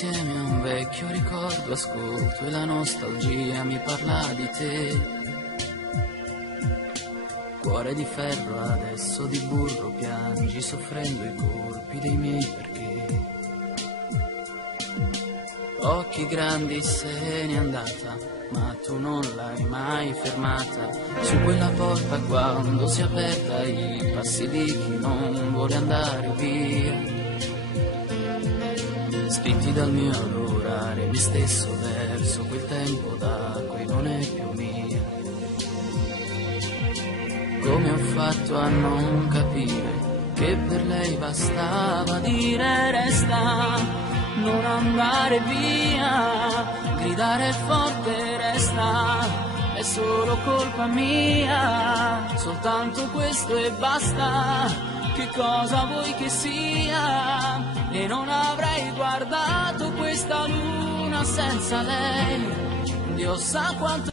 insieme a un vecchio ricordo, ascolto e la nostalgia mi parla di te. Cuore di ferro adesso di burro, piangi soffrendo i colpi dei miei perché. Occhi grandi, se n'è andata, ma tu non l'hai mai fermata. Su quella porta quando si è aperta, i passi di chi non vuole andare via. Scritti dal mio adorare me stesso verso quel tempo d'acqua e non è più mia. Come ho fatto a non capire che per lei bastava dire resta, non andare via, gridare forte resta, è solo colpa mia, soltanto questo e basta. Che cosa vuoi che sia? E non avrei guardato questa luna senza lei. Dio sa quanto